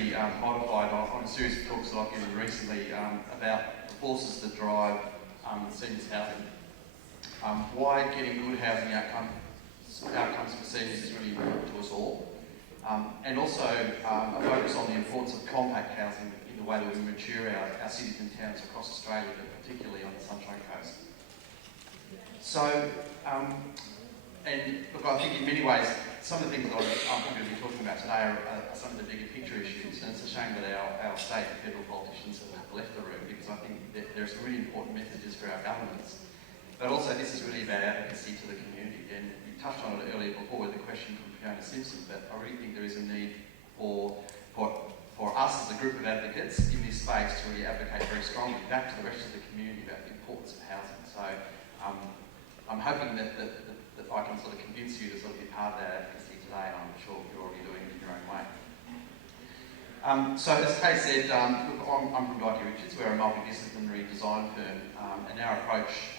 actually modified on a series of talks that I've given recently about the forces that drive seniors housing. Why getting good housing outcomes for seniors is really important to us all. And also a focus on the importance of compact housing in the way that we mature our cities and towns across Australia, but particularly on the Sunshine Coast. So, and look, I think in many ways, some of the things that I'm going to be talking about today are some of the bigger picture issues, and it's a shame that our state and federal politicians have left the room, because I think that there are some really important messages for our governments. But also, this is really about advocacy to the community, and you touched on it earlier before with the question from Fiona Simpson, but I really think there is a need for us as a group of advocates in this space to really advocate very strongly back to the rest of the community about the importance of housing. So I'm hoping that I can sort of convince you to sort of be part of that advocacy today, and I'm sure you're already doing it in your own way. So as Kay said, look, I'm from Dyke Richards. We're a multidisciplinary design firm, and our approach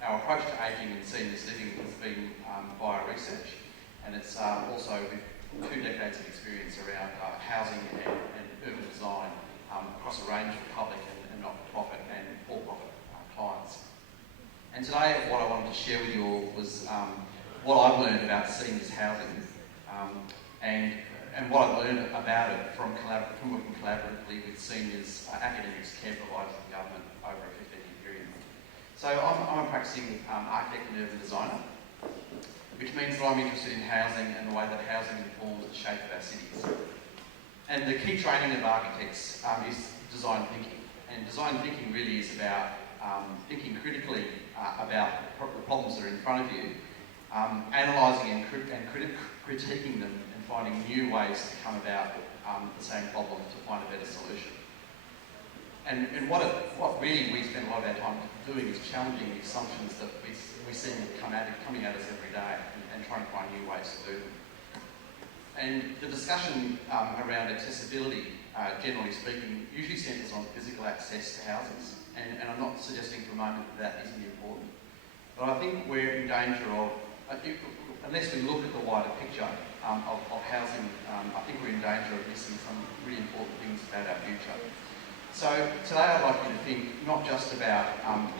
to ageing and seniors living has been via research, and it's also with 2 decades of experience around housing and urban design across a range of public and not-for-profit and for-profit clients. And today what I wanted to share with you all was what I've learned about seniors housing and what I've learned about it from working collaboratively with seniors, academics, care providers and government over a 15-year period. So I'm a practicing architect and urban designer, which means that I'm interested in housing and the way that housing informs the shape of our cities. And the key training of architects is design thinking. And design thinking really is about thinking critically about the problems that are in front of you, analysing and critiquing them and finding new ways to come about the same problem to find a better solution. And what really we spend a lot of our time doing is challenging the assumptions that we see coming at us every day and trying to find new ways to do them. And the discussion around accessibility, generally speaking, usually centres on physical access to houses. And I'm not suggesting for a moment that isn't important. But I think we're in danger of, unless we look at the wider picture of housing, I think we're in danger of missing some really important things about our future. So today I'd like you to think not just about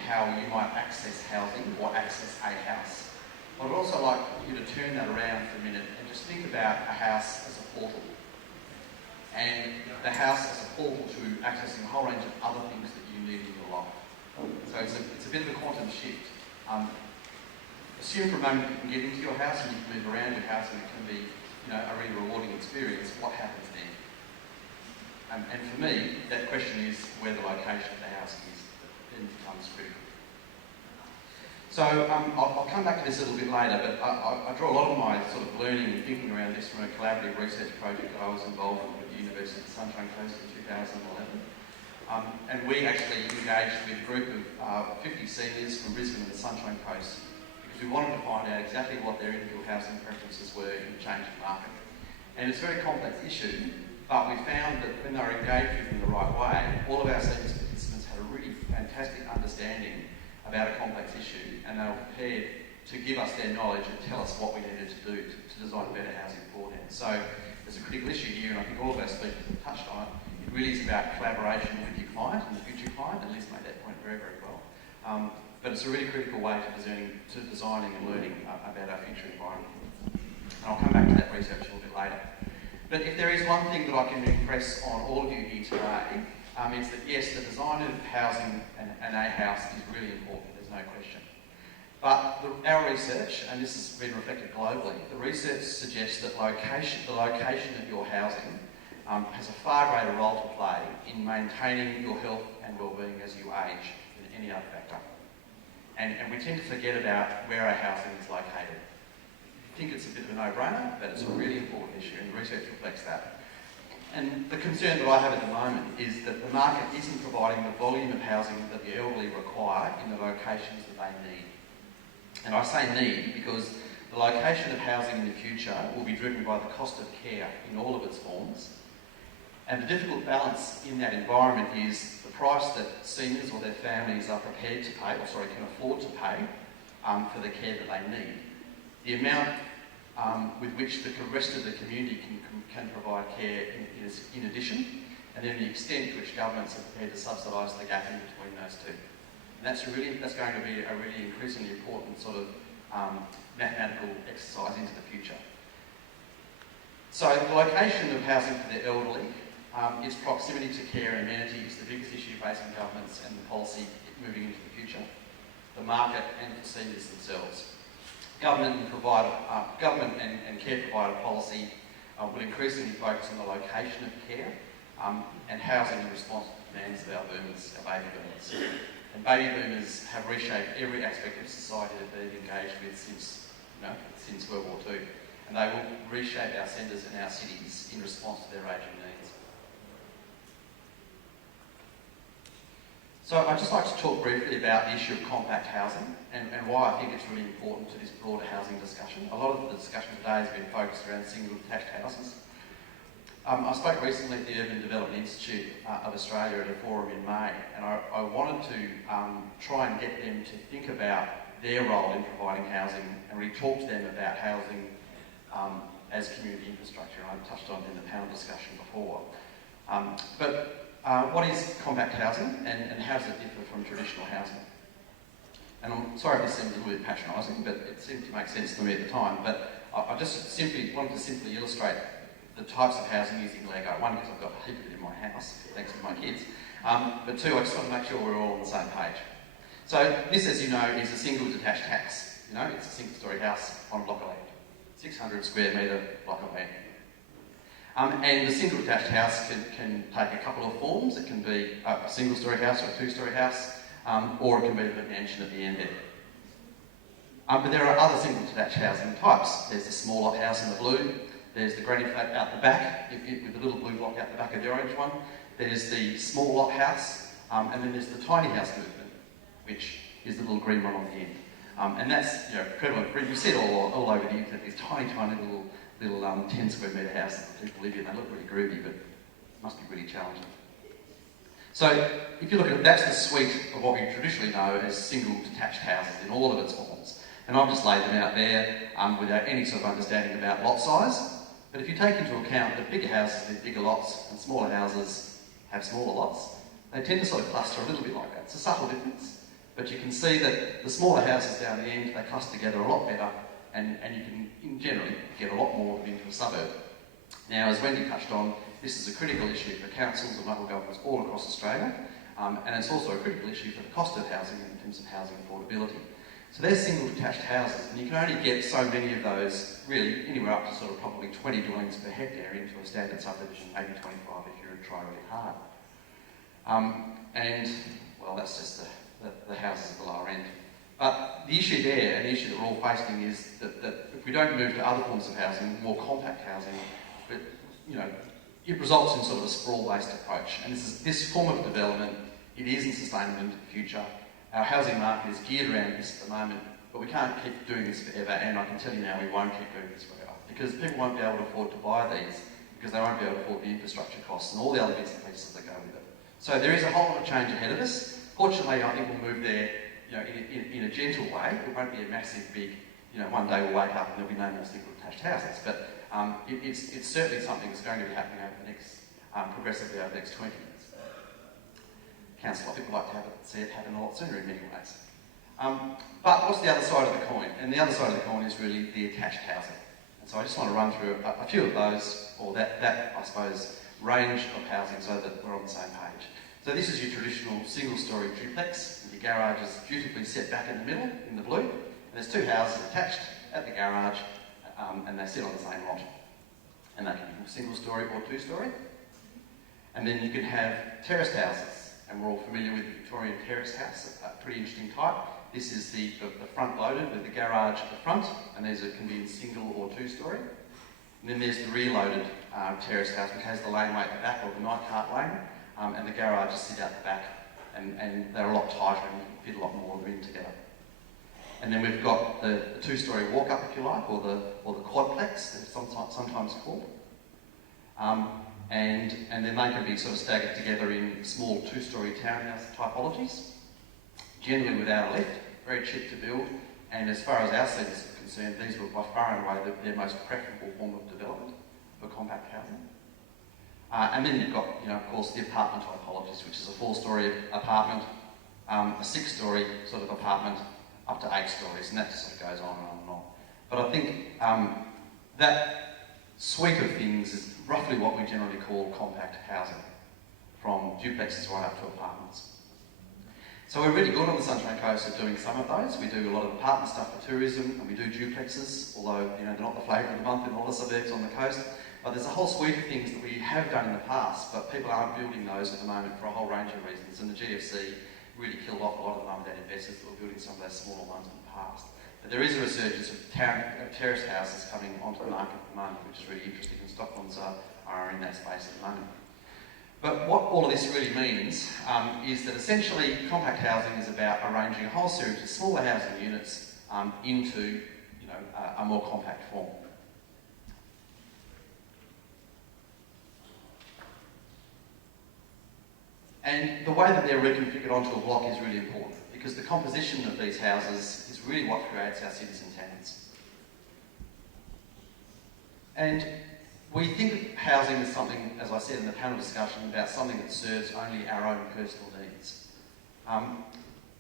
how you might access housing or access a house, but I'd also like you to turn that around for a minute and just think about a house as a portal. And the house as a portal to accessing a whole range of other things that you need in your life. So it's a bit of a quantum shift. Assume for a moment you can get into your house and you can move around your house and it can be, a really rewarding experience. What happens then? And for me, that question is where the location of the house is, then becomes critical. So I'll come back to this a little bit later, but I draw a lot of my sort of learning and thinking around this from a collaborative research project that I was involved in with the University of Sunshine Coast in 2011. And we actually engaged with a group of 50 seniors from Brisbane and the Sunshine Coast because we wanted to find out exactly what their infill housing preferences were in the changing market. And it's a very complex issue, but we found that when they were engaged with in the right way, all of our seniors participants had a really fantastic understanding about a complex issue, and they were prepared to give us their knowledge and tell us what we needed to do to design better housing for them. So there's a critical issue here, and I think all of our speakers have touched on it. It really is about collaboration with your client and the future client, and Liz made that point very, very well. But it's a really critical way to designing and learning about our future environment. And I'll come back to that research a little bit later. But if there is one thing that I can impress on all of you here today, is that yes, the design of housing and a house is really important, there's no question. But our research, and this has been reflected globally, the research suggests that the location of your housing has a far greater role to play in maintaining your health and well-being as you age than any other factor. And we tend to forget about where our housing is located. I think it's a bit of a no-brainer, but it's a really important issue, and the research reflects that. And the concern that I have at the moment is that the market isn't providing the volume of housing that the elderly require in the locations that they need. And I say need because the location of housing in the future will be driven by the cost of care in all of its forms. And the difficult balance in that environment is the price that seniors or their families are prepared to pay, can afford to pay for the care that they need. The amount with which the rest of the community can provide care in addition, and then the extent to which governments are prepared to subsidise the gap in between those two. And that's going to be a really increasingly important sort of mathematical exercise into the future. So the location of housing for the elderly, its proximity to care and amenity is the biggest issue facing governments and the policy moving into the future. The market and for seniors themselves. Government and care provider policy will increasingly focus on the location of care and housing in response to the demands of our boomers, our baby boomers. And baby boomers have reshaped every aspect of society that they've engaged with since World War II. And they will reshape our centres and our cities in response to their ageing needs. So I'd just like to talk briefly about the issue of compact housing and why I think it's really important to this broader housing discussion. A lot of the discussion today has been focused around single detached houses. I spoke recently at the Urban Development Institute of Australia at a forum in May, and I wanted to try and get them to think about their role in providing housing and really talk to them about housing as community infrastructure. I touched on it in the panel discussion before. What is compact housing and how does it differ from traditional housing? And I'm sorry if this seems a little bit patronising, but it seemed to make sense to me at the time. But I just wanted to illustrate the types of housing using Lego. One, because I've got a heap of it in my house, thanks to my kids. But two, I just want to make sure we're all on the same page. So this, as you know, is a single detached house. You know, it's a single-storey house on a block of land. 600 square metre block of land. And the single detached house can take a couple of forms. It can be a single-storey house or a two-storey house, or it can be a mansion at the end there. But there are other single detached housing types. There's the small lot house in the blue. There's the granny flat out the back, with the little blue block out the back of the orange one. There's the small lot house, and then there's the tiny house movement, which is the little green one on the end. And that's prevalent. You see it all over the internet. These tiny little 10 square metre houses that people live in. They look really groovy, but must be really challenging. So if you look at it, that's the suite of what we traditionally know as single detached houses in all of its forms. And I've just laid them out there without any sort of understanding about lot size. But if you take into account that bigger houses have bigger lots and smaller houses have smaller lots, they tend to sort of cluster a little bit like that. It's a subtle difference. But you can see that the smaller houses down the end, they cluster together a lot better, and you can generally get a lot more of them into a suburb. Now, as Wendy touched on, this is a critical issue for councils and local governments all across Australia, and it's also a critical issue for the cost of housing in terms of housing affordability. So there's single detached houses, and you can only get so many of those, really, anywhere up to sort of probably 20 dwellings per hectare into a standard subdivision, maybe 25 if you're trying really hard. And, well, that's just the houses at the lower end. But the issue there, and the issue that we're all facing, is that if we don't move to other forms of housing, more compact housing, but, it results in sort of a sprawl-based approach. And this form of development, it isn't sustainable into the future. Our housing market is geared around this at the moment, but we can't keep doing this forever, and I can tell you now we won't keep doing this forever, because people won't be able to afford to buy these, because they won't be able to afford the infrastructure costs and all the other bits and pieces that go with it. So there is a whole lot of change ahead of us. Fortunately, I think we'll move there in a gentle way. It won't be a massive, big, one day we'll wake up and there'll be no more single detached houses, but it's certainly something that's going to be happening over the next, progressively over the next 20 years. Council, I think, would like to see it happen a lot sooner in many ways. But what's the other side of the coin? And the other side of the coin is really the attached housing. And so I just want to run through a few of those, or that I suppose, range of housing so that we're on the same page. So this is your traditional single-storey duplex. Your garage is beautifully set back in the middle, in the blue. And there's two houses attached at the garage, and they sit on the same lot. And they can be single-storey or two-storey. And then you can have terraced houses. And we're all familiar with the Victorian terrace house, a pretty interesting type. This is the front loaded with the garage at the front, and it can be in single or two-storey. And then there's the rear loaded terrace house, which has the laneway at the back, or the night cart lane, and the garages sit out the back, and they're a lot tighter and you can fit a lot more of them in together. And then we've got the two-storey walk-up, if you like, or the quadplex, it's sometimes called. And then they can be sort of staggered together in small two-storey townhouse typologies, generally without a lift, very cheap to build, And as far as our cities are concerned, these were by far and away their most preferable form of development for compact housing. And then you've got, of course, the apartment typologies, which is a 4-storey apartment, a 6-storey sort of apartment, up to 8 stories, and that just sort of goes on and on and on. But I think that suite of things is roughly what we generally call compact housing, from duplexes right up to apartments. So we're really good on the Sunshine Coast at doing some of those. We do a lot of apartment stuff for tourism, and we do duplexes, although they're not the flavour of the month in all the suburbs on the coast. But there's a whole suite of things that we have done in the past, but people aren't building those at the moment for a whole range of reasons. And the GFC really killed off a lot of the mum-and-dad investors that were building some of those smaller ones in the past. But there is a resurgence of terrace houses coming onto the market at the moment, which is really interesting, and Stocklands are in that space at the moment. But what all of this really means is that essentially compact housing is about arranging a whole series of smaller housing units into a more compact form. And the way that they're reconfigured onto a block is really important, because the composition of these houses is really what creates our cities and towns. And we think of housing as something, as I said in the panel discussion, about something that serves only our own personal needs.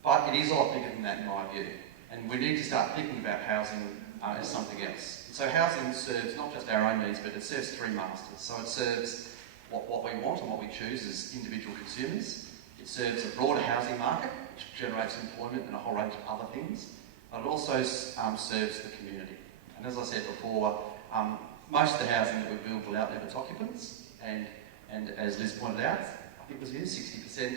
But it is a lot bigger than that in my view. And we need to start thinking about housing as something else. So housing serves not just our own needs, but it serves 3 masters. So it serves what we want and what we choose as individual consumers. It serves a broader housing market, which generates employment and a whole range of other things. But it also serves the community. And as I said before, most of the housing that we build will outlive its occupants, and as Liz pointed out, I think it was here, 60%,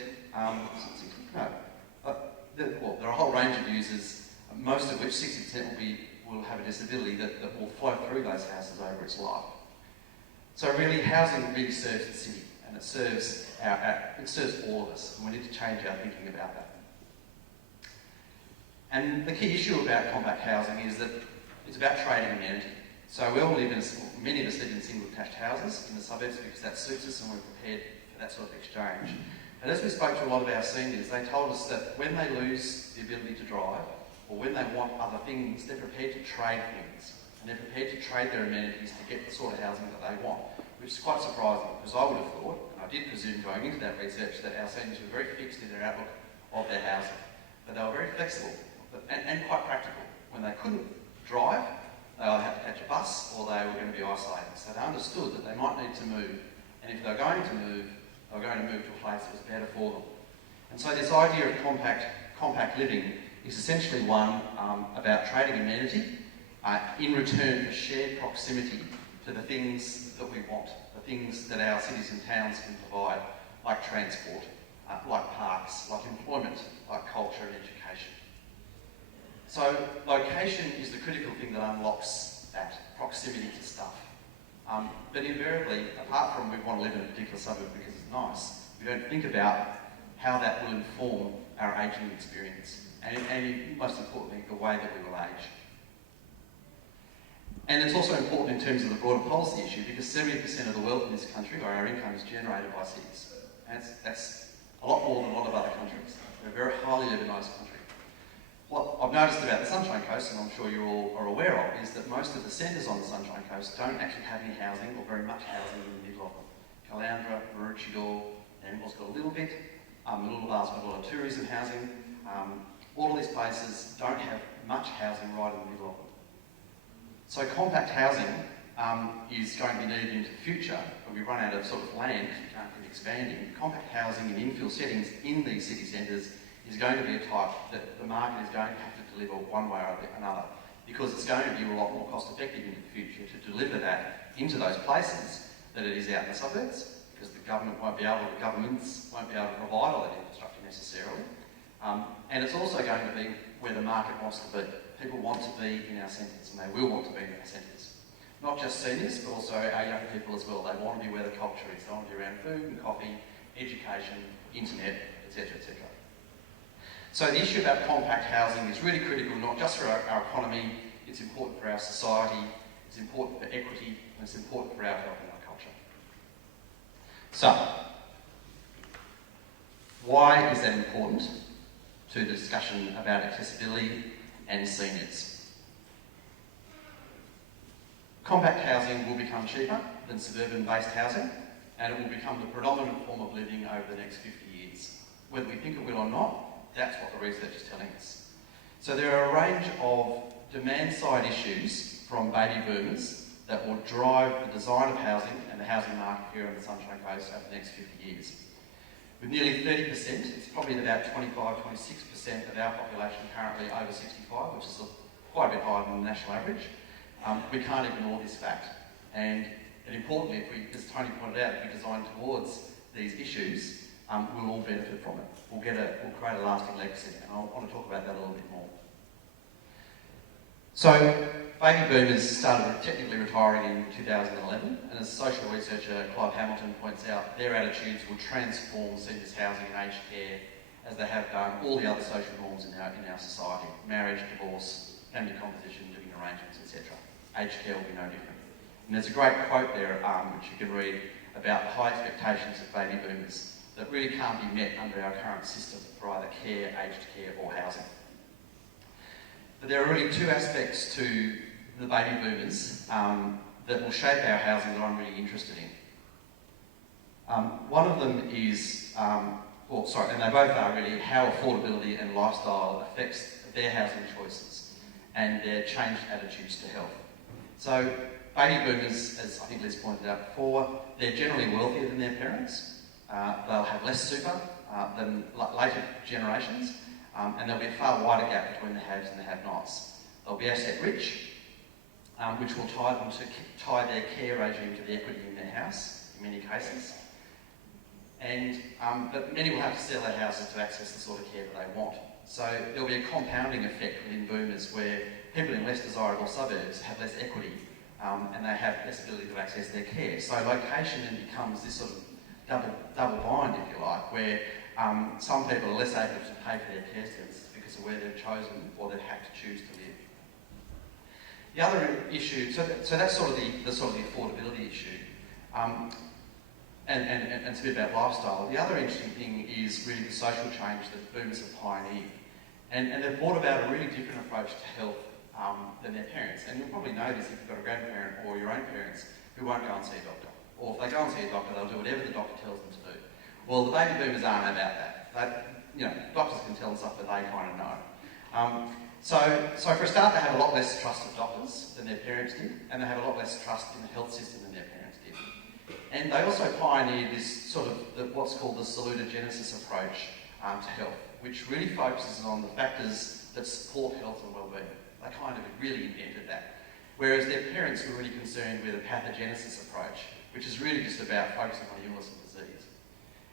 there are a whole range of users, most of which 60% will have a disability that will flow through those houses over its life. So really, housing really serves the city, and it serves all of us, and we need to change our thinking about that. And the key issue about compact housing is that it's about trading amenity. So we all live many of us live in single detached houses in the suburbs because that suits us and we're prepared for that sort of exchange. And as we spoke to a lot of our seniors, they told us that when they lose the ability to drive, or when they want other things, they're prepared to trade things. And they're prepared to trade their amenities to get the sort of housing that they want, which is quite surprising, because I would have thought, and I did presume going into that research, that our seniors were very fixed in their outlook of their housing. But they were very flexible and quite practical. When they couldn't drive, they either had to catch a bus or they were going to be isolated. So they understood that they might need to move, and if they were going to move, they were going to move to a place that was better for them. And so this idea of compact living is essentially one about trading amenity in return for shared proximity to the things that we want, the things that our cities and towns can provide, like transport, like parks, like employment, like culture and education. So location is the critical thing that unlocks that proximity to stuff. But invariably, apart from we want to live in a particular suburb because it's nice, we don't think about how that will inform our ageing experience and most importantly, the way that we will age. And it's also important in terms of the broader policy issue, because 70% of the wealth in this country, or our income, is generated by cities. And that's a lot more than a lot of other countries. We're a very highly urbanised country. What I've noticed about the Sunshine Coast, and I'm sure you all are aware of, is that most of the centres on the Sunshine Coast don't actually have any housing, or very much housing in the middle of them. Caloundra, Maroochydore, Nambour's got a little bit, Mooloolabah's got a lot of tourism housing. All of these places don't have much housing right in the middle of them. So compact housing is going to be needed into the future when we run out of sort of land, we can't keep expanding. Compact housing in infill settings in these city centres is going to be a type that the market is going to have to deliver one way or another, because it's going to be a lot more cost effective in the future to deliver that into those places than it is out in the suburbs, because the governments won't be able to provide all that infrastructure necessarily. And it's also going to be where the market wants to be. People want to be in our centres, and they will want to be in our centres. Not just seniors, but also our young people as well. They want to be where the culture is. They want to be around food and coffee, education, internet, etc., etc. So the issue about compact housing is really critical, not just for our economy, it's important for our society, it's important for equity, and it's important for our health and our culture. So, why is that important to the discussion about accessibility? and seniors. Compact housing will become cheaper than suburban-based housing, and it will become the predominant form of living over the next 50 years. Whether we think it will or not, that's what the research is telling us. So there are a range of demand-side issues from baby boomers that will drive the design of housing and the housing market here on the Sunshine Coast over the next 50 years. With nearly 30%, it's probably about 25-26% of our population currently over 65, which is quite a bit higher than the national average. We can't ignore this fact. And importantly, if we, as Tony pointed out, if we design towards these issues, we'll all benefit from it. We'll create a lasting legacy, and I want to talk about that a little bit more. So, baby boomers started technically retiring in 2011, and as social researcher Clive Hamilton points out, their attitudes will transform seniors housing and aged care as they have done all the other social norms in our society: marriage, divorce, family composition, living arrangements, etc. Aged care will be no different. And there's a great quote there, which you can read, about the high expectations of baby boomers that really can't be met under our current system for either care, aged care or housing. But there are really two aspects to the baby boomers that will shape our housing that I'm really interested in. One of them is, and they both are really how affordability and lifestyle affects their housing choices and their changed attitudes to health. So, baby boomers, as I think Liz pointed out before, they're generally wealthier than their parents. They'll have less super than later generations, and there'll be a far wider gap between the haves and the have-nots. They'll be asset rich, which will tie their care regime to the equity in their house, in many cases. And but many will have to sell their houses to access the sort of care that they want. So there'll be a compounding effect within boomers where people in less desirable suburbs have less equity and they have less ability to access their care. So location then becomes this sort of double bind, if you like, where some people are less able to pay for their care services because of where they've chosen or they've had to choose to live. The other issue, so that's sort of the affordability issue, and it's a bit about lifestyle. The other interesting thing is really the social change that boomers have pioneered, and they've brought about a really different approach to health than their parents. And you'll probably know this if you've got a grandparent or your own parents who won't go and see a doctor. Or if they go and see a doctor, they'll do whatever the doctor tells them to do. Well, the baby boomers aren't about that. Doctors can tell them stuff that they kind of know. So for a start, they have a lot less trust of doctors than their parents did, and they have a lot less trust in the health system than their parents did. And they also pioneered this sort of what's called the salutogenesis approach to health, which really focuses on the factors that support health and well-being. They kind of really invented that. Whereas their parents were really concerned with a pathogenesis approach, which is really just about focusing on illness and disease.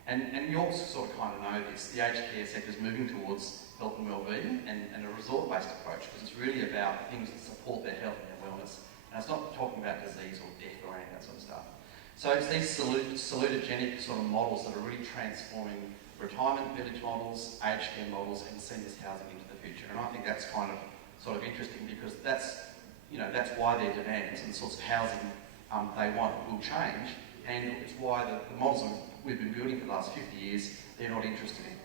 And you also sort of kind of know this. The aged care sector is moving towards health and well-being and a resort-based approach, because it's really about things that support their health and their wellness. And it's not talking about disease or death or any of that sort of stuff. So it's these salutogenic sort of models that are really transforming retirement village models, aged care models, and seniors housing into the future. And I think that's kind of sort of interesting, because that's why their demands and the sorts of housing they want will change, and it's why the models we've been building for the last 50 years, they're not interested in.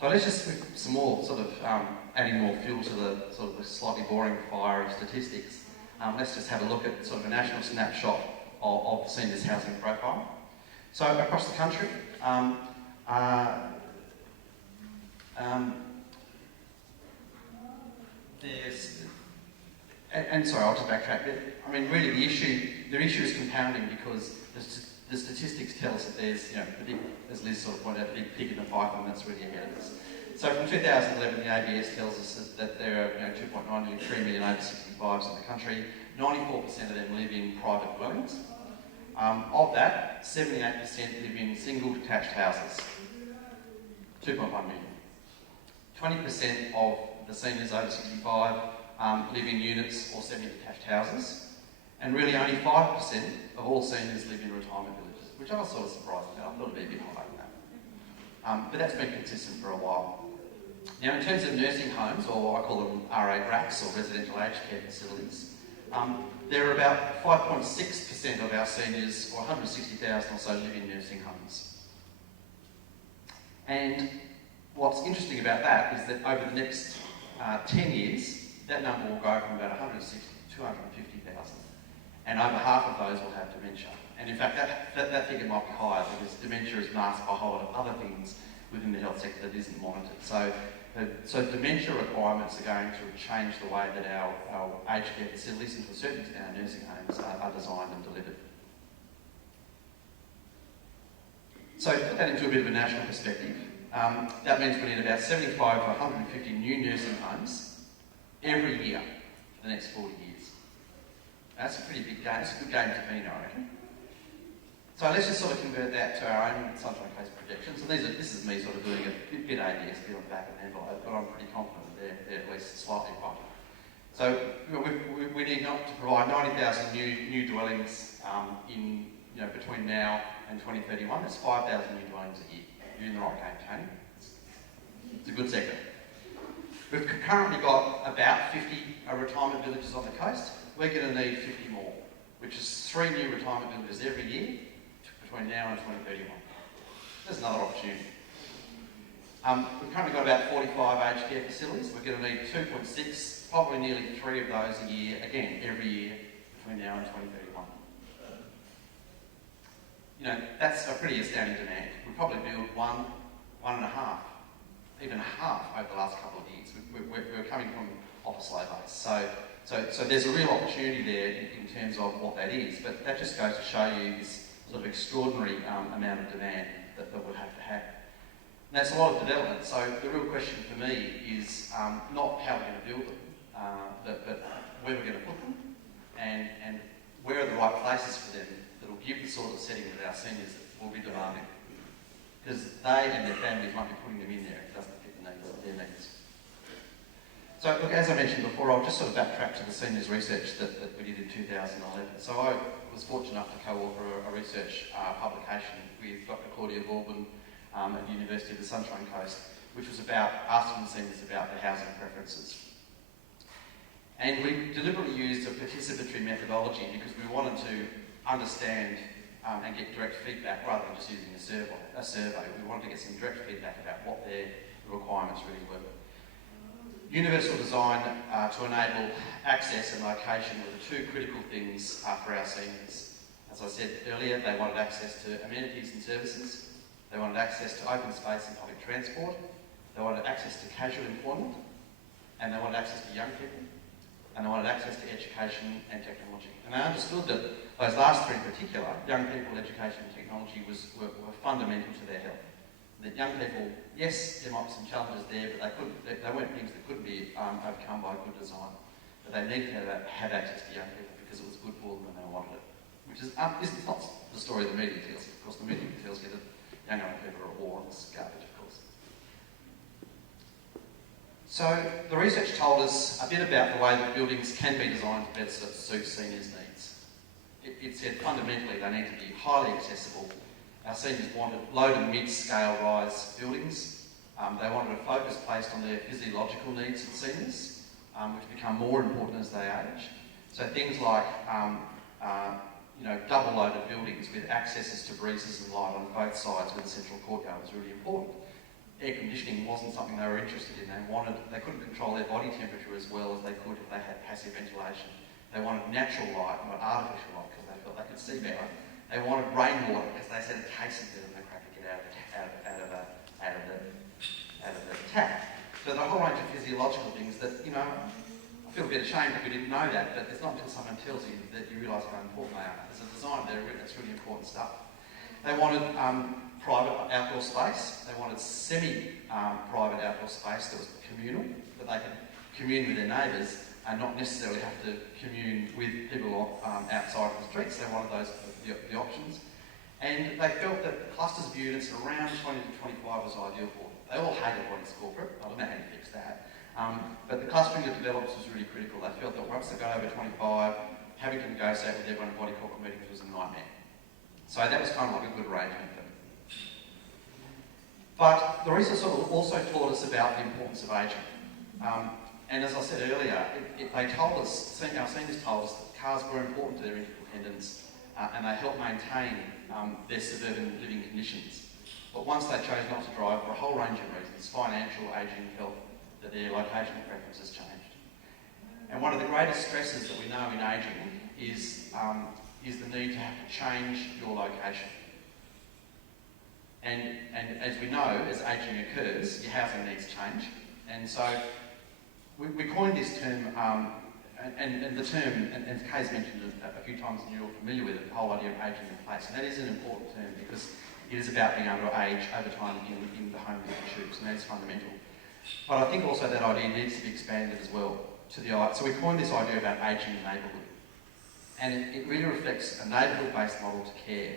So let's just, with some more sort of adding more fuel to the sort of the slightly boring fire of statistics, let's just have a look at sort of a national snapshot of the seniors housing profile. So across the country, sorry, I'll just backtrack. I mean, really, the issue is compounding, because the statistics tell us that there's, as Liz sort of pointed out, the big pig in the python that's really ahead of us. So from 2011, the ABS tells us that there are 2.9 million, 3 million over 65s in the country. 94% of them live in private dwellings. Of that, 78% live in single detached houses. 2.1 million. 20% of the seniors over 65 live in units or semi-detached houses, and really only 5% of all seniors live in retirement villages, which I was sort of surprised about. I thought it'd be a bit higher than that. But that's been consistent for a while. Now, in terms of nursing homes, or I call them R8 RACs, or residential aged care facilities, there are about 5.6% of our seniors, or 160,000 or so, live in nursing homes. And what's interesting about that is that over the next 10 years, that number will go from about 160 to 250,000. And over half of those will have dementia. And in fact, that figure might be higher because dementia is masked by a whole lot of other things within the health sector that isn't monitored. So dementia requirements are going to change the way that our aged care facilities, and to a certain extent our nursing homes, are designed and delivered. So to put that into a bit of a national perspective, that means we need about 75 to 150 new nursing homes every year for the next 40 years. That's a pretty big game. It's a good game to be in, I reckon. So let's just sort of convert that to our own Sunshine Coast projections. And this is me sort of doing a bit ADS, bit on the back of an envelope, but I'm pretty confident that they're at least slightly right. So we need not to provide 90,000 new dwellings between now and 2031. That's 5,000 new dwellings a year. You're in the right game, Tony. It's a good sector. We've currently got about 50 retirement villages on the coast. We're going to need 50 more, which is 3 new retirement villages every year between now and 2031. There's another opportunity. We've currently got about 45 aged care facilities. We're going to need 2.6, probably nearly 3 of those a year, again, every year between now and 2031. That's a pretty astounding demand. We probably build one and a half, even half over the last couple of years. We're coming from off a slow base. So there's a real opportunity there in terms of what that is, but that just goes to show you this sort of extraordinary amount of demand that we'll have to have. And that's a lot of development, so the real question for me is not how we're going to build them, but where we're going to put them, and where are the right places for them that will give the sort of setting that our seniors will be demanding. Because they and their families might be putting them in there if it doesn't fit their needs. So look, as I mentioned before, I'll just sort of backtrack to the seniors research that we did in 2011. So I was fortunate enough to co-author a research publication with Dr. Claudia Bourbon at the University of the Sunshine Coast, which was about asking the seniors about their housing preferences. And we deliberately used a participatory methodology because we wanted to understand and get direct feedback rather than just using a survey. We wanted to get some direct feedback about what their requirements really were. Universal design to enable access and location were the 2 critical things for our seniors. As I said earlier, they wanted access to amenities and services, they wanted access to open space and public transport, they wanted access to casual employment, and they wanted access to young people, and they wanted access to education and technology. And they understood that those last 3 in particular, young people, education and technology, were fundamental to their health. That young people, yes, there might be some challenges there, but they weren't things that couldn't be overcome by good design. But they needed to have access to young people because it was good for them and they wanted it. Which is not the story the media tells you. Of course, the media tells you that young people are all on this garbage, of course. So the research told us a bit about the way that buildings can be designed to better suit seniors' needs. It said fundamentally they need to be highly accessible. Our seniors wanted low to mid-scale rise buildings. They wanted a focus placed on their physiological needs of seniors, which become more important as they age. So things like double-loaded buildings with accesses to breezes and light on both sides with a central courtyard was really important. Air conditioning wasn't something they were interested in. They couldn't control their body temperature as well as they could if they had passive ventilation. They wanted natural light, not artificial light, because they felt they could see better. They wanted rainwater because they said it tasted better than the crack to get out of the tap. So the whole range of physiological things that, I feel a bit ashamed that we didn't know that, but it's not until someone tells you that you realise how important they are. As a designer, that's really important stuff. They wanted private outdoor space. They wanted semi-private outdoor space that was communal, that they could commune with their neighbours and not necessarily have to commune with people outside of the streets. They wanted those the options. And they felt that clusters of units around 20 to 25 was ideal for them. They all hated what is corporate. I don't know how you fix that. But the clustering of developers was really critical. They felt that once they got over 25, having to negotiate with everyone in body corporate meetings was a nightmare. So that was kind of like a good arrangement for them. But the research also taught us about the importance of ageing. And as I said earlier, our seniors told us that cars were important to their independence and they helped maintain their suburban living conditions. But once they chose not to drive for a whole range of reasons, financial, ageing, health, that their location preference has changed. And one of the greatest stresses that we know in ageing is the need to have to change your location. And as we know, as ageing occurs, your housing needs change. And so we coined this term, and the term, and Kay's mentioned it a few times and you're familiar with it, the whole idea of ageing in place. And that is an important term because it is about being able to age over time in the home that you choose, and that is fundamental. But I think also that idea needs to be expanded as well to so we coined this idea about ageing in neighbourhood. And it really reflects a neighbourhood-based model to care,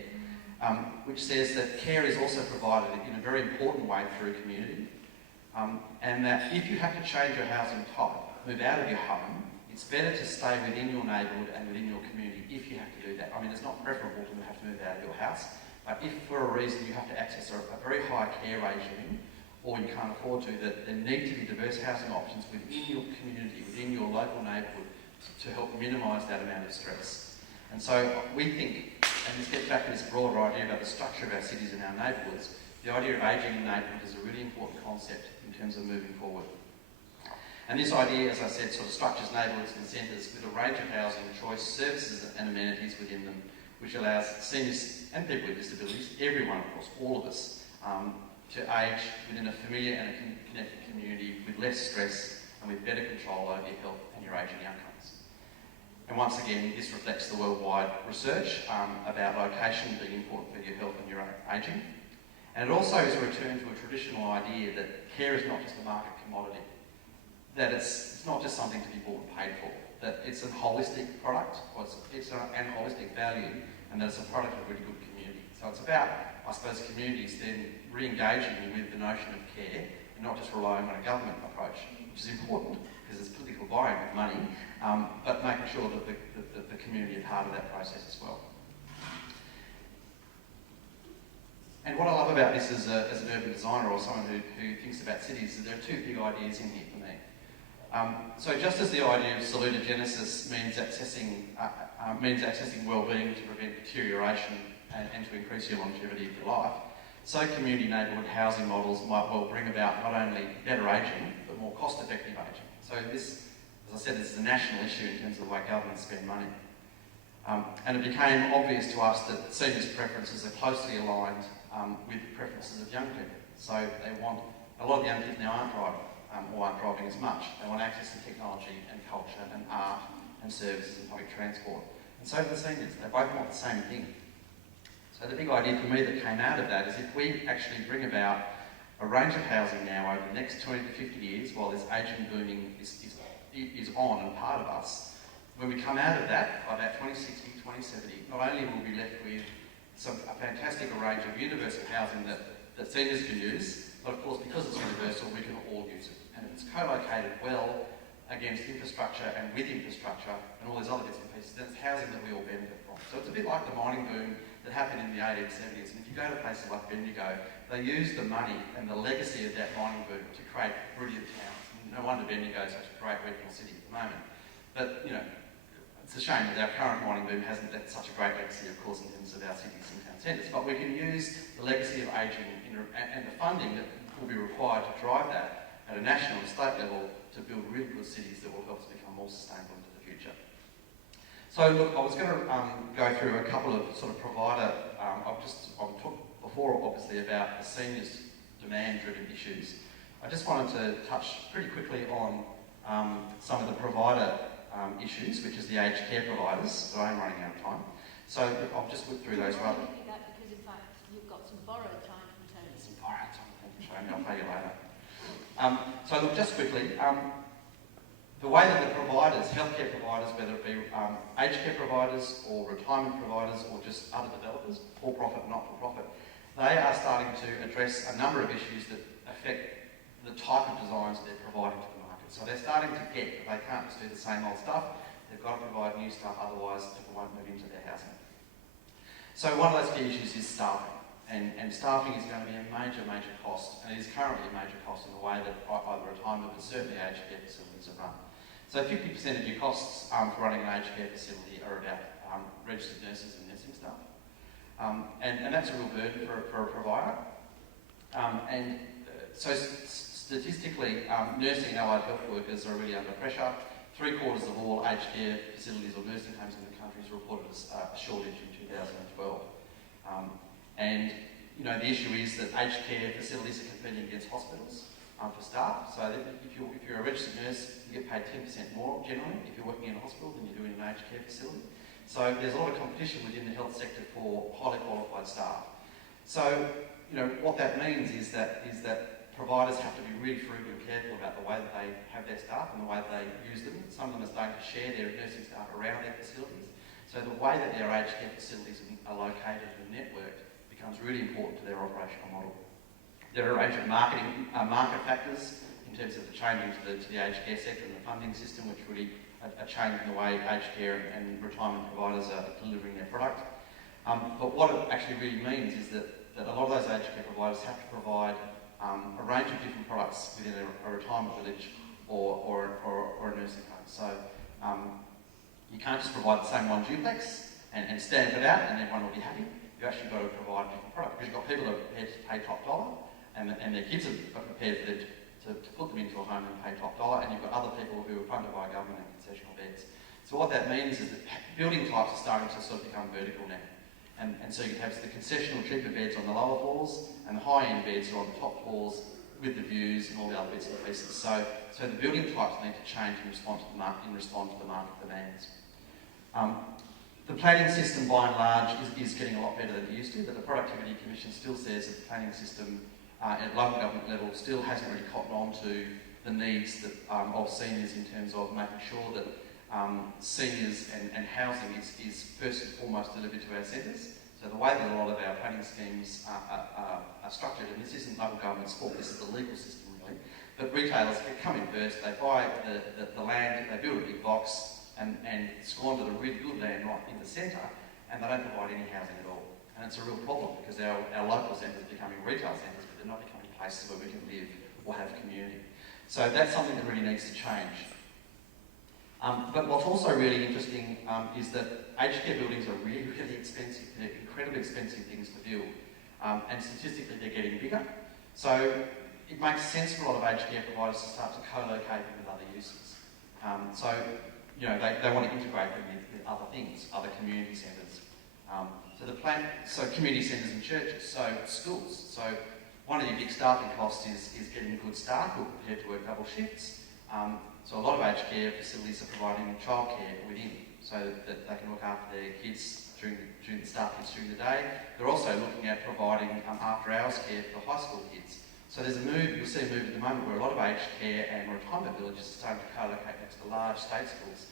which says that care is also provided in a very important way through community, and that if you have to change your housing type, move out of your home, it's better to stay within your neighbourhood and within your community if you have to do that. I mean, it's not preferable to have to move out of your house, but if for a reason you have to access a very high care regime, or you can't afford to, that there need to be diverse housing options within your community, within your local neighbourhood, to help minimise that amount of stress. And so we think, and this gets back to this broader idea about the structure of our cities and our neighbourhoods, the idea of ageing in neighbourhood is a really important concept in terms of moving forward. And this idea, as I said, sort of structures neighbourhoods and centres with a range of housing choice, services and amenities within them, which allows seniors and people with disabilities, everyone, of course, all of us, to age within a familiar and a connected community with less stress and with better control over your health and your ageing outcomes. And once again, this reflects the worldwide research about location being important for your health and your ageing. And it also is a return to a traditional idea that care is not just a market commodity, that it's not just something to be bought and paid for, that it's a holistic product, or it's an holistic value, and that it's a product of really good community. So it's about, I suppose, communities then re-engaging with the notion of care and not just relying on a government approach, which is important because it's political buying of money, but making sure that the community are part of that process as well. And what I love about this as an urban designer or someone who thinks about cities is there are two big ideas in here for me. So just as the idea of salutogenesis means accessing well-being to prevent deterioration and to increase your longevity of your life, so community neighbourhood housing models might well bring about not only better ageing, but more cost-effective ageing. So this, as I said, this is a national issue in terms of the way governments spend money. And it became obvious to us that seniors' preferences are closely aligned with the preferences of young people. So they want, a lot of the young people now aren't driving, or aren't driving as much. They want access to technology and culture and art and services and public transport. And so do the seniors. They both want the same thing. So the big idea for me that came out of that is if we actually bring about a range of housing now over the next 20 to 50 years, while this ageing booming is on and part of us, when we come out of that, by about 2060, 2070, not only will we be left with a fantastic range of universal housing that seniors can use, but of course because it's universal, we can all use it. And if it's co-located well against infrastructure and with infrastructure and all these other bits and pieces, then it's housing that we all benefit from. So it's a bit like the mining boom that happened in the 1870s. And if you go to places like Bendigo, they use the money and the legacy of that mining boom to create brilliant towns. And no wonder Bendigo is such a great regional city at the moment. But, you know, it's a shame that our current mining boom hasn't left such a great legacy, of course, in terms of our cities and town centres. But we can use the legacy of ageing and the funding that will be required to drive that at a national and state level to build really good cities that will help us become more sustainable into the future. So look, I was going to go through a couple of sort of provider, I've talked before obviously about the seniors demand-driven issues. I just wanted to touch pretty quickly on some of the provider issues, which is the aged care providers, but I am running out of time. So I'll just whip through those rather. Because in fact you've got some borrowed time from Tony. Some borrowed time, thank you, Tony, I'll pay you later. So look, just quickly, the way that the providers, healthcare providers, whether it be aged care providers or retirement providers or just other developers, for-profit, not-for-profit, they are starting to address a number of issues that affect the type of designs they're providing to the market. So they're starting to get that they can't just do the same old stuff, they've got to provide new stuff, otherwise people won't move into their housing. So one of those key issues is staffing. And staffing is going to be a major, major cost, and it is currently a major cost in the way that either retirement but certainly aged care facilities are run. So 50% of your costs for running an aged care facility are about registered nurses and nursing staff. And that's a real burden for a provider. So statistically, nursing and allied health workers are really under pressure. 3/4 of all aged care facilities or nursing homes in the country is reported as a shortage in 2012. And you know, the issue is that aged care facilities are competing against hospitals for staff. So that if you're a registered nurse, you get paid 10% more generally if you're working in a hospital than you do in an aged care facility. So there's a lot of competition within the health sector for highly qualified staff. So you know, what that means is that providers have to be really frugal and careful about the way that they have their staff and the way that they use them. Some of them are starting to share their nursing staff around their facilities. So the way that their aged care facilities are located and networked becomes really important to their operational model. There are a range of market factors in terms of the changing to the aged care sector and the funding system, which really are changing the way aged care and retirement providers are delivering their product. But what it actually really means is that a lot of those aged care providers have to provide a range of different products within a retirement village or a nursing home. So you can't just provide the same one duplex and stamp it out and everyone will be happy. You've actually got to provide different products because you've got people that are prepared to pay top dollar and their kids are prepared to put them into a home and pay top dollar, and you've got other people who are funded by government and concessional beds. So what that means is that building types are starting to sort of become vertical now. And so you have the concessional cheaper beds on the lower floors and the high-end beds are on the top floors with the views and all the other bits and pieces. So the building types need to change in response to the market demands. The planning system, by and large, is getting a lot better than it used to, but the Productivity Commission still says that the planning system at local government level still hasn't really cottoned on to the needs of seniors in terms of making sure that seniors and housing is first and foremost delivered to our centres. So the way that a lot of our planning schemes are structured, and this isn't local government's fault, this is the legal system really, but retailers come in first, they buy the land, they build a big box and squander the really good land right in the centre, and they don't provide any housing at all. And it's a real problem because our local centres are becoming retail centres, but they're not becoming places where we can live or have community. So that's something that really needs to change. But what's also really interesting is that aged care buildings are really, really expensive. They're incredibly expensive things to build. And statistically, they're getting bigger. So it makes sense for a lot of aged care providers to start to co-locate them with other uses. So, you know, they want to integrate them with other things, other community centres. So community centres and churches, so schools. So one of the big staffing costs is getting good staff who are prepared to work double shifts. So a lot of aged care facilities are providing childcare within, so that they can look after their kids during the staff kids during the day. They're also looking at providing after-hours care for the high school kids. So there's a move, you'll see a move at the moment where a lot of aged care and retirement villages are starting to co-locate next to large state schools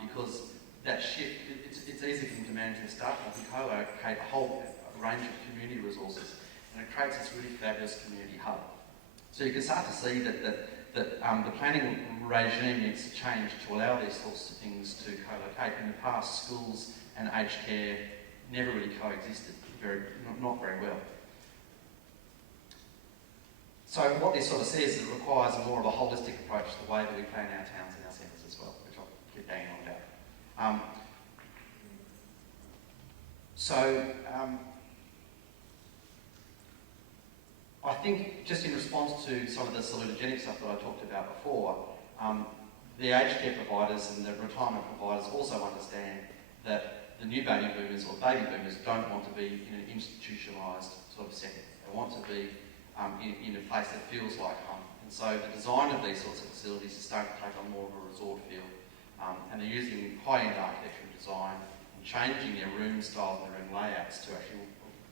because that shift, it's easy for them to manage their staff and co-locate a whole range of community resources, and it creates this really fabulous community hub. So you can start to see that the planning regime needs to change to allow these sorts of things to co-locate. In the past, schools and aged care never really coexisted not very well. So what this sort of says is it requires more of a holistic approach to the way that we plan our towns and our centres as well, which I'll keep banging on about. I think just in response to some of the salutogenic stuff that I talked about before, the aged care providers and the retirement providers also understand that the new baby boomers or baby boomers don't want to be in an institutionalised sort of setting. They want to be in a place that feels like home. And so the design of these sorts of facilities is starting to take on more of a resort feel. And they're using high-end architectural design and changing their room styles and their room layouts to actually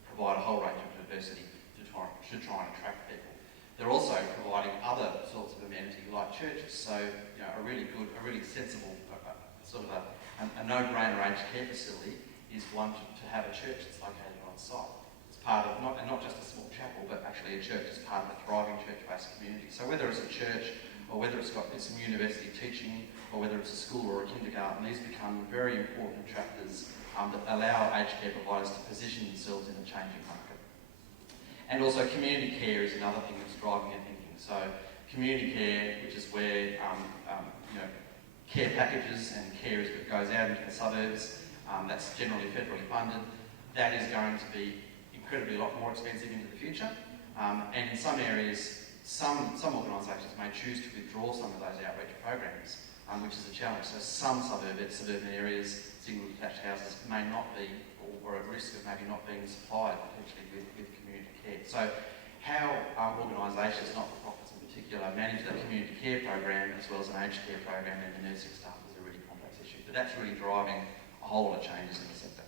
provide a whole range of diversity to try and attract people. They're also providing other sorts of amenity like churches. So, you know, a really sensible sort of a no-brainer aged care facility is one to have a church that's located on site. It's part of, not just a small chapel, but actually a church as part of a thriving church-based community. So whether it's a church or whether it's got some university teaching or whether it's a school or a kindergarten, these become very important attractors that allow aged care providers to position themselves in a changing market. And also community care is another thing that's driving their thinking. So community care, which is where care packages and care goes out into the suburbs, that's generally federally funded, that is going to be incredibly a lot more expensive into the future. And in some areas, some organisations may choose to withdraw some of those outreach programs, which is a challenge. So some suburban areas, single detached houses may not be, or at risk of maybe not being supplied potentially with community care. So how organisations, not-for-profits in particular, manage that community care program as well as an aged care program and the nursing staff is a really complex issue. But that's really driving a whole lot of changes in the sector.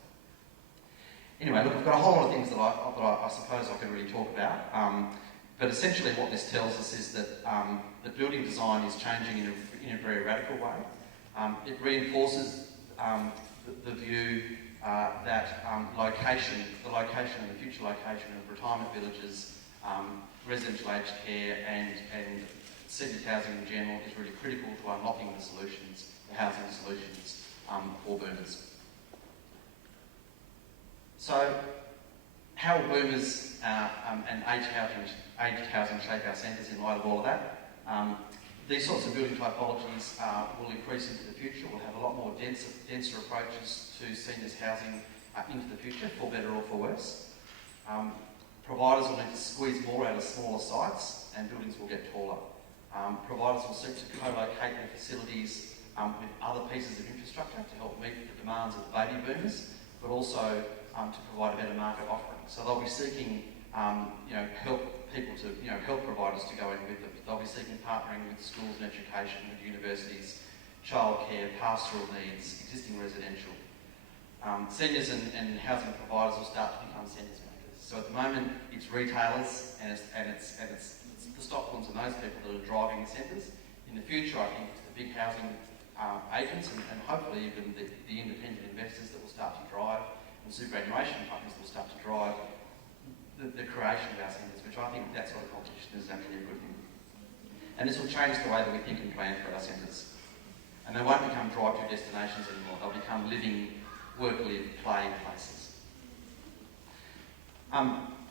Anyway, look, I've got a whole lot of things that I suppose I could really talk about. But essentially what this tells us is that the building design is changing in a very radical way. It reinforces the view that the location and the future location of retirement villages, residential aged care and seniors housing in general is really critical to unlocking the solutions, the housing solutions for boomers. So how will boomers and aged housing shape our centres in light of all of that? These sorts of building typologies will increase into the future. We'll have a lot more denser approaches to seniors housing into the future, for better or for worse. Providers will need to squeeze more out of smaller sites and buildings will get taller. Providers will seek to co-locate their facilities with other pieces of infrastructure to help meet the demands of baby boomers, but also to provide a better market offering. So they'll be seeking help providers to go in with them. They'll be seeking partnering with schools and education, with universities, childcare, pastoral needs, existing residential. Seniors and housing providers will start to become centres makers. So at the moment, it's retailers and it's the Stocklands and those people that are driving the centres. In the future, I think it's the big housing agents and hopefully even the independent investors that will start to drive, and superannuation companies will start to drive the creation of our centres, which I think that sort of competition is actually a good thing. And this will change the way that we think and plan for our centres. And they won't become drive-through destinations anymore. They'll become living, work, live, play places.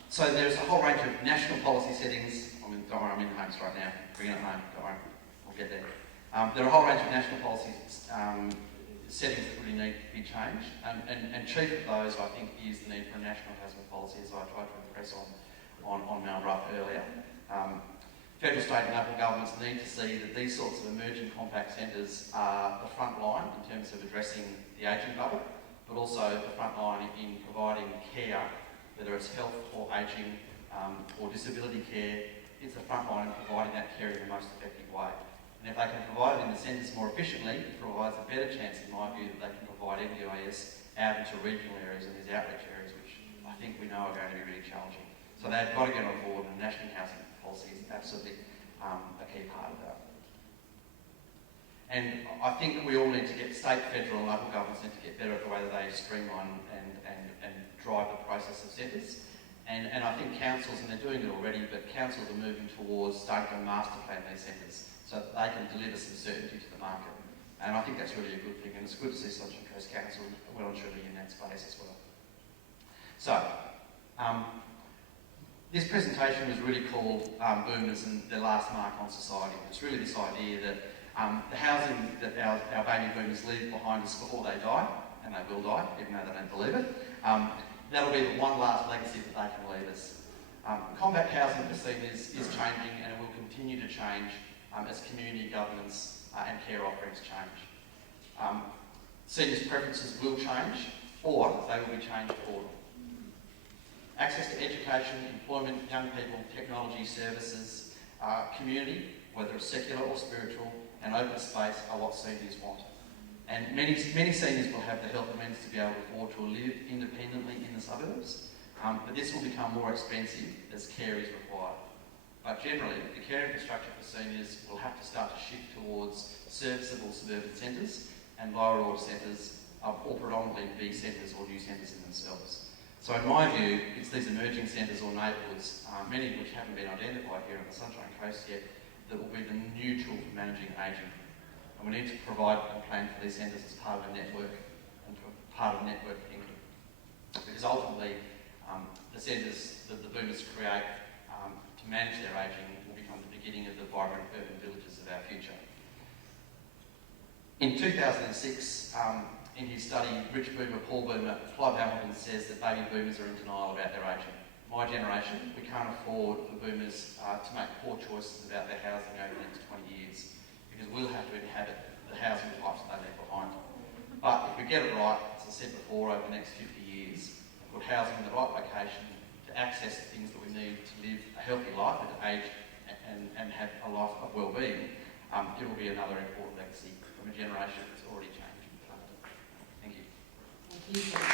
So there's a whole range of national policy settings. Don't worry, I'm in homes right now. Bring it home, don't worry, I'll get there. There are a whole range of national policy settings that really need to be changed. And chief of those, I think, is the need for a national housing policy, as I tried to impress on Mel Ruff earlier. Federal, state and local governments need to see that these sorts of emerging compact centres are the front line in terms of addressing the ageing bubble, but also the front line in providing care, whether it's health or ageing or disability care. It's the front line in providing that care in the most effective way. And if they can provide it in the centres more efficiently, it provides a better chance, in my view, that they can provide MDIS out into regional areas and these outreach areas, which I think we know are going to be really challenging. So they've got to get on board, and national housing policy is absolutely a key part of that. And I think we all need to get state, federal and local governments need to get better at the way that they streamline and drive the process of centres. And I think councils, and they're doing it already, but councils are moving towards starting to master plan these centres so that they can deliver some certainty to the market. And I think that's really a good thing, and it's good to see Sunshine Coast Council well and truly in that space as well. So, this presentation was really called Boomers and Their Last Mark on Society. It's really this idea that the housing that our baby boomers leave behind us before they die, and they will die, even though they don't believe it, that'll be the one last legacy that they can leave us. Compact housing for seniors is changing, and it will continue to change as community governance and care offerings change. Seniors' preferences will change, or they will be changed for them. Access to education, employment, young people, technology, services, community, whether it's secular or spiritual, and open space are what seniors want. And many seniors will have the health and means to be able to afford to live independently in the suburbs, but this will become more expensive as care is required. But generally, the care infrastructure for seniors will have to start to shift towards serviceable suburban centres and lower order centres, or predominantly B centres or new centres in themselves. So in my view, it's these emerging centres or neighbourhoods, many of which haven't been identified here on the Sunshine Coast yet, that will be the new tool for managing ageing. And we need to provide a plan for these centres as part of a network and part of network thinking. Because ultimately, the centres that the boomers create to manage their ageing will become the beginning of the vibrant urban villages of our future. In 2006, in his study, Rich Boomer, Paul Boomer, Clive Hamilton says that baby boomers are in denial about their ageing. my generation, we can't afford the boomers to make poor choices about their housing over the next 20 years, because we'll have to inhabit the housing types that they leave behind. But if we get it right, as I said before, over the next 50 years, put housing in the right location to access the things that we need to live a healthy life at age and have a life of well-being, it will be another important legacy from a generation that's already changed. Thank you. Thank you.